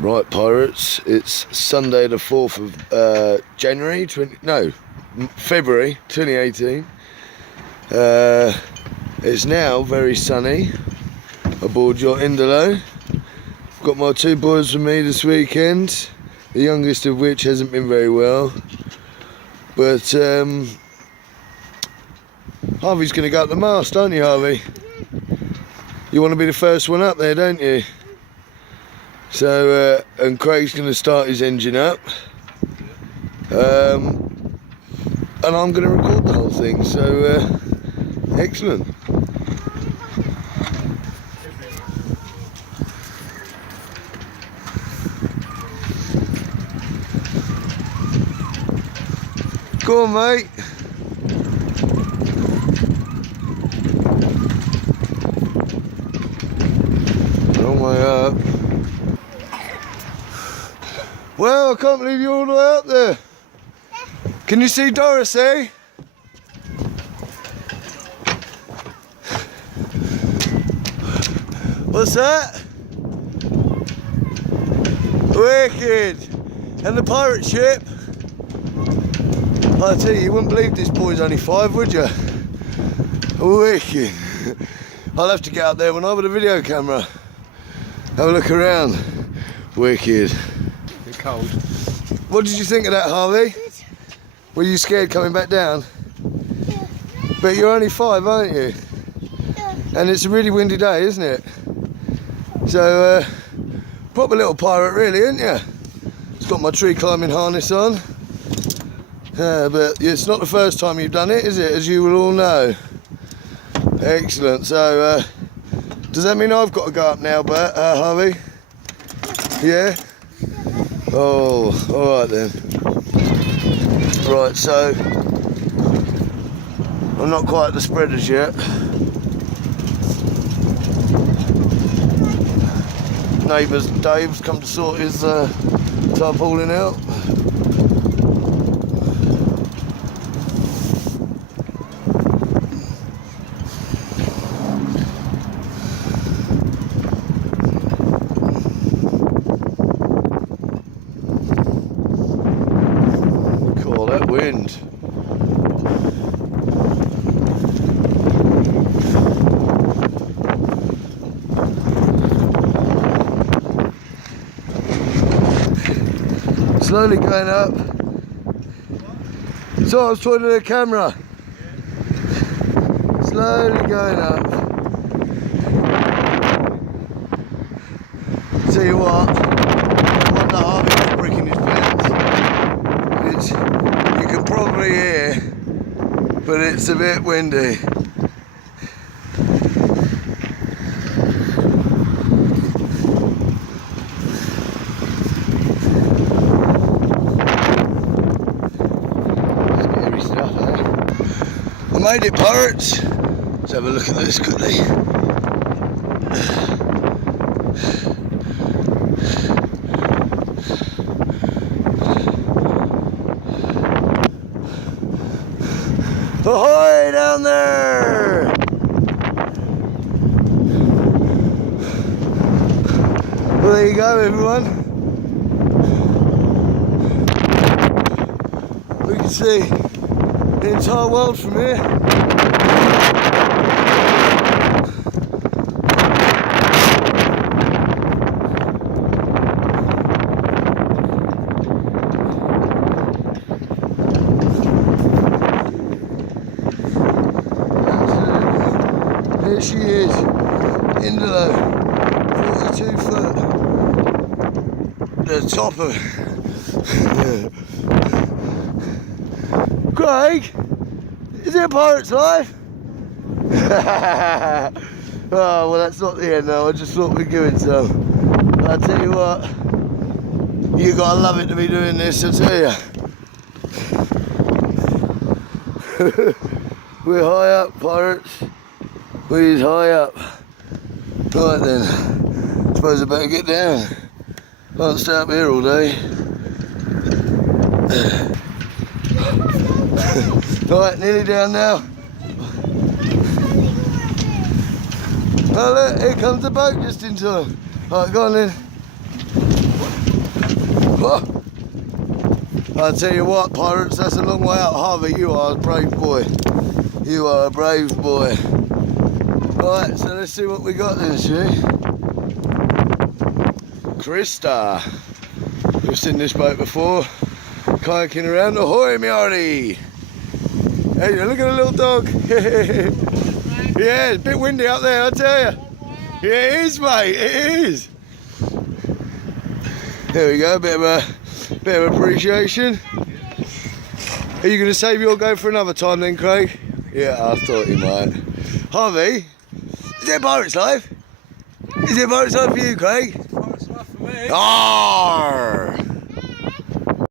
Right, pirates, it's Sunday the 4th of February 2018. It's now very sunny aboard your Indolo. Got my two boys with me this weekend, the youngest of which hasn't been very well. But Harvey's going to go up the mast, aren't you, Harvey? You want to be the first one up there, don't you? So, and Craig's going to start his engine up, and I'm going to record the whole thing, so excellent. Go on, mate. Long way up. Well, I can't believe you're all the way up there. Can you see Doris, eh? What's that? Wicked. And the pirate ship. I tell you wouldn't believe this boy's only 5, would you? Wicked. I'll have to get out there when I'm with a video camera. Have a look around. Wicked. Cold. What did you think of that, Harvey? Were you scared coming back down? Yeah. But you're only 5, aren't you? Yeah. And it's a really windy day, isn't it? So, proper little pirate really, isn't you? It's got my tree climbing harness on. But it's not the first time you've done it, is it? As you will all know. Excellent. So, does that mean I've got to go up now, Harvey? Yeah? Oh, alright then. Right, so I'm not quite at the spreaders yet. Neighbours Dave's come to sort his tarpaulin out. Wind. Slowly going up. So I was trying to do the camera. Slowly going up. Tell you what, I wonder Harvey was breaking his pants. You can probably hear, but it's a bit windy. Scary stuff, eh? I made it, pirates. Let's have a look at this quickly. Ahoy down there! Well, there you go, everyone. We can see the entire world from here. Here she is, Indolo, 42 foot, the top of Craig, is it a pirate's life? Oh, well that's not the end though, I just thought we'd give it some. I tell you what, you gotta love it to be doing this, I tell you. We're high up, pirates. We're high up. Right then, suppose I better get down. Can't stay up here all day. Right, nearly down now. Oh look, here comes the boat just in time. Right, go on then. Whoa. I'll tell you what, pirates, that's a long way out. Harvey, you are a brave boy. You are a brave boy. Right, so let's see what we got then, shall we? Krista. We've seen this boat before. Kayaking around. Ahoy, Miardi! Hey, look at the little dog. Yeah, it's a bit windy out there, I tell you. Yeah, it is, mate, it is. There we go, a bit of appreciation. Are you going to save your go for another time then, Craig? Yeah, I thought you might. Harvey, is there a pirate's life? Is there a pirate's life for you, Craig? Pirate's life for me. Arr!